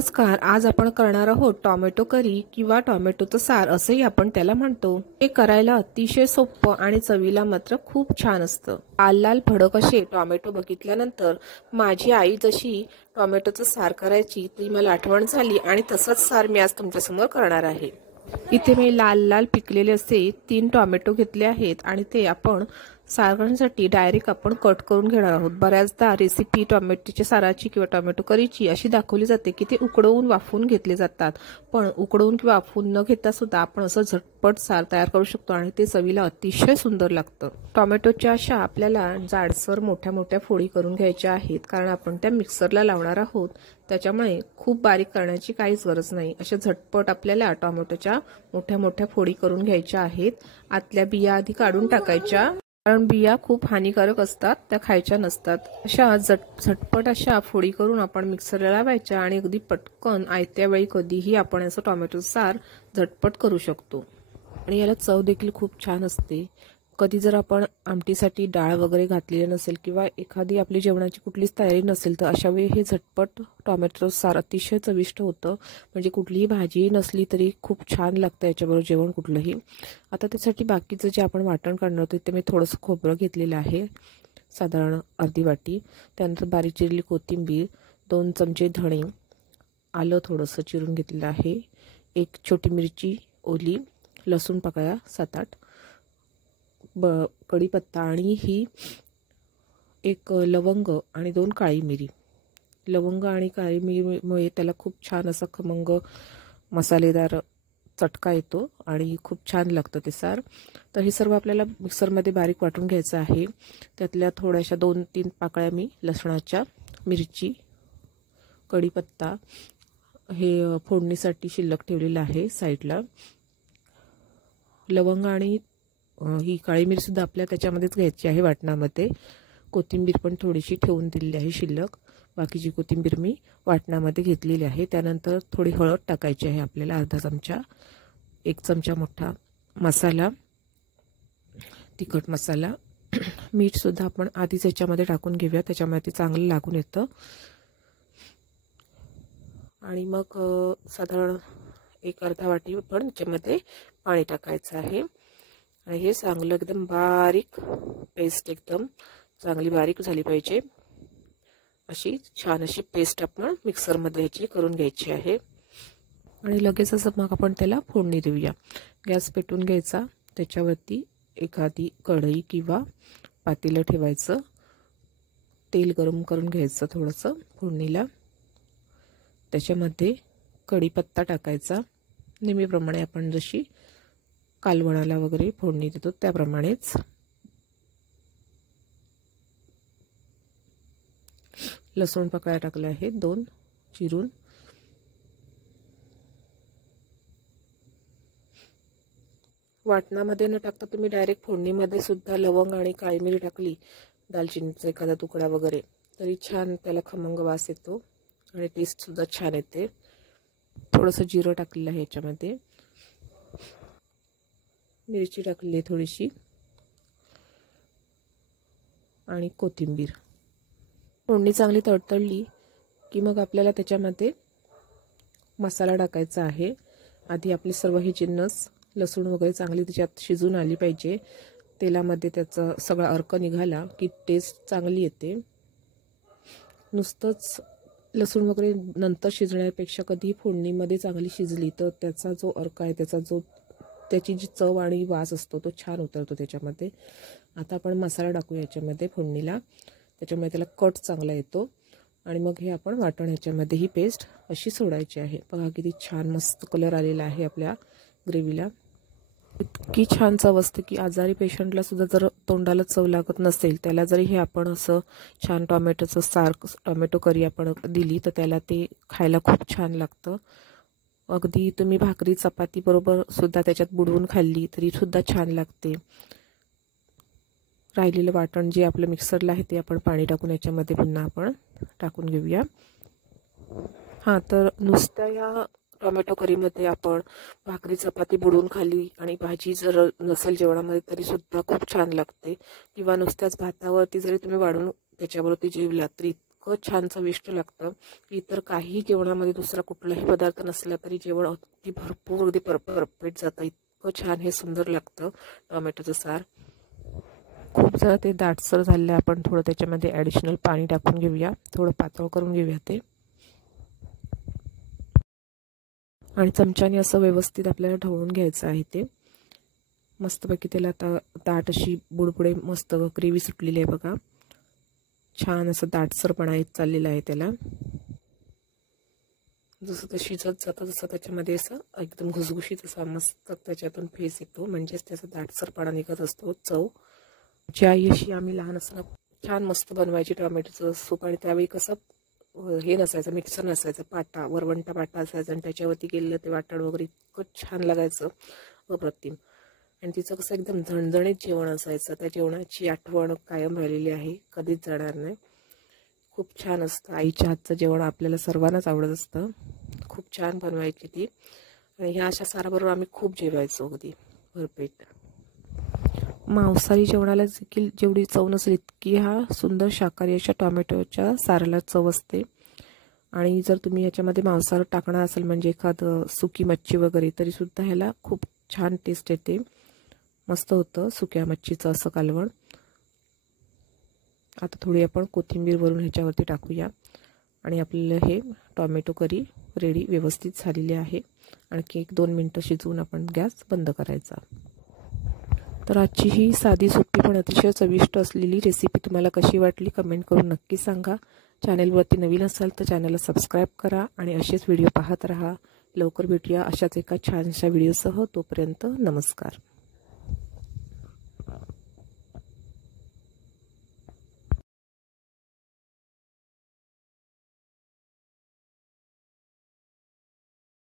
नमस्कार. आज आपण करणार आहोत टोमॅटो करी किंवा टोमॅटोचं सार असंही आपण त्याला म्हणतो. हे करायला अतिशय सोपं आणि चवीला मात्र खूप छान असतं. लाल लाल भडक असे टोमॅटो बघितल्यानंतर माझी आई जशी टोमॅटोचं सार करायची ती मला आठवण झाली आणि तसंच सार मी आज तुमच्यासमोर करणार आहे. इथे मी लाल लाल पिकलेले असे 3 टोमॅटो घेतले आहेत आणि ते आपण सार करण्यासाठी डायरेक्ट आपण कट करून घेणार आहोत. बऱ्याचदा रेसिपी टोमॅटोच्या साराची किंवा टोमॅटो करीची अशी दाखवली जाते की ते उकडवून वाफवून घेतले जातात, पण उकडवून किंवा वाफवून न घेता सुद्धा आपण असं झटपट सार तयार करू शकतो आणि ते चवीला अतिशय सुंदर लागतं. टोमॅटोच्या अशा आपल्याला जाडसर मोठ्या मोठ्या फोडी करून घ्यायच्या आहेत, कारण आपण त्या मिक्सरला लावणार आहोत. त्याच्यामुळे खूप बारीक करण्याची काहीच गरज नाही. अशा झटपट आपल्याला टोमॅटोच्या मोठ्या मोठ्या फोडी करून घ्यायच्या आहेत. आतल्या बिया आधी काढून टाकायच्या, कारण बिया खूप हानिकारक असतात, त्या खायच्या नसतात. अशा झटपट अशा फोडी करून आपण मिक्सरला लावायच्या आणि अगदी पटकन आयत्या वेळी कधीही आपण असं टोमॅटो सार झटपट करू शकतो. आणि याला चव देखील खूप छान असते. कधी जर आपण आमटीसाठी डाळ वगैरे घातलेली नसेल किंवा एखादी आपली जेवणाची कुठलीच तयारी नसेल तर अशा वेळी हे झटपट टोमॅटो सार अतिशय चविष्ट होतं. म्हणजे कुठलीही भाजी नसली तरी खूप छान लागतं याच्याबरोबर जेवण कुठलंही. आता त्यासाठी बाकीचं जे आपण वाटण करणार होतं ते मी थोडंसं खोबरं घेतलेलं आहे, साधारण अर्धी वाटी. त्यानंतर बारीक चिरलेली कोथिंबीर, 2 चमचे धणे, आलं थोडंसं चिरून घेतलेलं आहे, 1 छोटी मिरची ओली, लसूण पाकळ्या 7-8, कढीपत्ता आणि ही 1 लवंग आणि 2 काळी मिरी. लवंग आणि काळी मिरीमुळे त्याला खूप छान असा खमंग मसालेदार चटका येतो आणि खूप छान लागतं ते सार. तर हे सर्व आपल्याला मिक्सरमध्ये बारीक वाटून घ्यायचं आहे. त्यातल्या थोड्याशा 2-3 पाकळ्या मी लसणाच्या, मिरची, कढीपत्ता हे फोडणीसाठी शिल्लक ठेवलेलं आहे साईडला. लवंग आणि ही काळी मिरी सुद्धा आपल्या त्याच्यामध्येच घ्यायची आहे वाटणामध्ये. कोथिंबीर पण थोडीशी ठेवून दिलेली आहे शिल्लक. बाकीची कोथिंबीर मी वाटणामध्ये घेतलेली आहे. त्यानंतर थोडी हळद टाकायची आहे आपल्याला, अर्धा चमचा, 1 चमचा मोठा मसाला, तिखट मसाला. मीठ सुद्धा आपण आधीच याच्यामध्ये टाकून घेऊया, त्याच्यामुळे ते चांगलं लागून येतं. आणि मग साधारण 1 अर्धा वाटी पण याच्यामध्ये पाणी टाकायचं आहे. आणि हे चांगलं एकदम बारीक पेस्ट, एकदम चांगली बारीक झाली पाहिजे. अशी छान अशी पेस्ट आपण मिक्सरमध्ये ह्याची करून घ्यायची आहे. आणि लगेच असं मग आपण त्याला फोडणी देऊया. गॅस पेटवून घ्यायचा, त्याच्यावरती एखादी कढई किंवा पातेलं ठेवायचं, तेल गरम करून घ्यायचं थोडंसं फोडणीला. त्याच्यामध्ये कढीपत्ता टाकायचा, नेहमीप्रमाणे आपण जशी कालवणाला वगैरे फोडणी देतो त्याप्रमाणेच. लसूण पाकळ्या टाकल्या आहेत 2 चिरून. वाटणामध्ये न टाकता तुम्ही डायरेक्ट फोडणीमध्ये सुद्धा लवंग आणि काळी मिरी टाकली, दालचिनीचा एखादा तुकडा वगैरे, तरी छान त्याला खमंग वास येतो आणि टेस्ट सुद्धा छान येते. थोडंसं जिरं टाकलेलं आहे याच्यामध्ये, मिरची टाकली आहे थोडीशी आणि कोथिंबीर. फोडणी चांगली तडतडली की मग आपल्याला त्याच्यामध्ये मसाला टाकायचा आहे. आधी आपले सर्व हे जिन्नस, लसूण वगैरे चांगली त्याच्यात शिजून आली पाहिजे. तेलामध्ये त्याचा सगळा अर्क निघाला की टेस्ट चांगली येते. नुसतंच लसूण वगैरे नंतर शिजण्यापेक्षा कधी फोडणीमध्ये चांगली शिजली तर त्याचा जो अर्क आहे, त्याची जी चव आणि वास असतो तो छान उतरतो त्याच्यामध्ये. आता आपण मसाला टाकूया याच्यामध्ये फोडणीला, त्याच्यामुळे त्याला कट चांगला येतो. आणि मग हे आपण वाटण ह्याच्यामध्ये ही पेस्ट अशी सोडायची आहे. बघा किती छान मस्त कलर आलेला आहे आपल्या ग्रेव्हीला. इतकी छान चव असते की आजारी पेशंटला सुद्धा जर तोंडाला चव लागत नसेल, त्याला जरी हे आपण असं छान टोमॅटोचं सार, टोमॅटो करी आपण दिली तर त्याला ते खायला खूप छान लागतं. अगदी तुम्ही भाकरी चपाती बरोबर सुद्धा त्याच्यात बुडवून खाल्ली तरी सुद्धा छान लागते. राहिलेलं वाटण जे आपलं मिक्सरला आहे ते आपण पाणी टाकून याच्यामध्ये पुन्हा आपण टाकून घेऊया. हां, तर नुसत्या या टोमॅटो करीमध्ये आपण भाकरी चपाती बुडवून खाल्ली आणि भाजी जर नसेल जेवणामध्ये तरी सुद्धा खूप छान लागते. किंवा नुसत्याच भातावरती जरी तुम्ही वाढून त्याच्यावरती जेवलात तरी इतकं छान चविष्ट लागतं. इतर काही जेवणामध्ये दुसरा कुठलाही पदार्थ नसला तरी जेवण अगदी भरपूर अगदी परफेक्ट जातं. इतकं छान हे सुंदर लागतं टोमॅटोचं सार. खूप जरा ते दाटसर झालेलं, आपण थोडं त्याच्यामध्ये ॲडिशनल पाणी टाकून घेऊया, थोडं पातळ करून घेऊया ते, आणि चमच्याने असं व्यवस्थित आपल्याला ढवळून घ्यायचं आहे ते. मस्तपैकी त्याला आता दाट अशी बुडबुडे मस्त ग्रेव्ही सुटलेली आहे बघा. छान असं दाटसरपणा येत चाललेला आहे त्याला. जसं ते शिजत जातं तसं त्याच्यामध्ये असं एकदम घुसघुशीत असा मस्त त्याच्यातून फेस येतो, म्हणजेच त्याचा दाटसरपणा निघत असतो. चव जी आई अशी आम्ही लहान असताना छान मस्त बनवायची टोमॅटोचं सूप, आणि त्यावेळी कसं हे नसायचं, मिक्सर नसायचं, पाटा वरवंटा पाटा असायचा आणि त्याच्यावरती गेलेलं ते वाटण वगैरे इतकं छान लागायचं, अप्रतिम. आणि तिचं कसं एकदम झणझणीत जेवण असायचं. त्या जेवणाची आठवण कायम राहिलेली आहे, कधीच जाणार नाही. खूप छान असतं आईच्या हातचं जेवण, आपल्याला सर्वांनाच आवडत असतं. खूप छान बनवायची ती, आणि ह्या अशा साराबरोबर आम्ही खूप जेवायचो अगदी भरपेट. मांसाहारी जेवणाला देखील जेवढी चव नसेल इतकी ह्या सुंदर शाकाहारी अशा टोमॅटोच्या साराला चव असते. आणि जर तुम्ही याच्यामध्ये मांसाहार टाकणार असेल, म्हणजे एखादं सुकी मच्छी वगैरे, तरीसुद्धा ह्याला खूप छान टेस्ट येते. मस्त होतं सुक्या मच्छीचं असं कालवण. आता थोडी आपण कोथिंबीर वरून ह्याच्यावरती टाकूया, आणि आपल्याला हे टोमॅटो करी रेडी व्यवस्थित झालेली आहे. आणखी 1-2 मिनटं शिजवून आपण गॅस बंद करायचा. तर आजची ही साधी सोपी पण अतिशय चविष्ट असलेली रेसिपी तुम्हाला कशी वाटली कमेंट करून नक्की सांगा. चॅनलवरती नवीन असाल तर चॅनलला सबस्क्राईब करा आणि असेच व्हिडिओ पाहत राहा. लवकर भेटूया अशाच एका छानशा व्हिडिओसह. तोपर्यंत नमस्कार.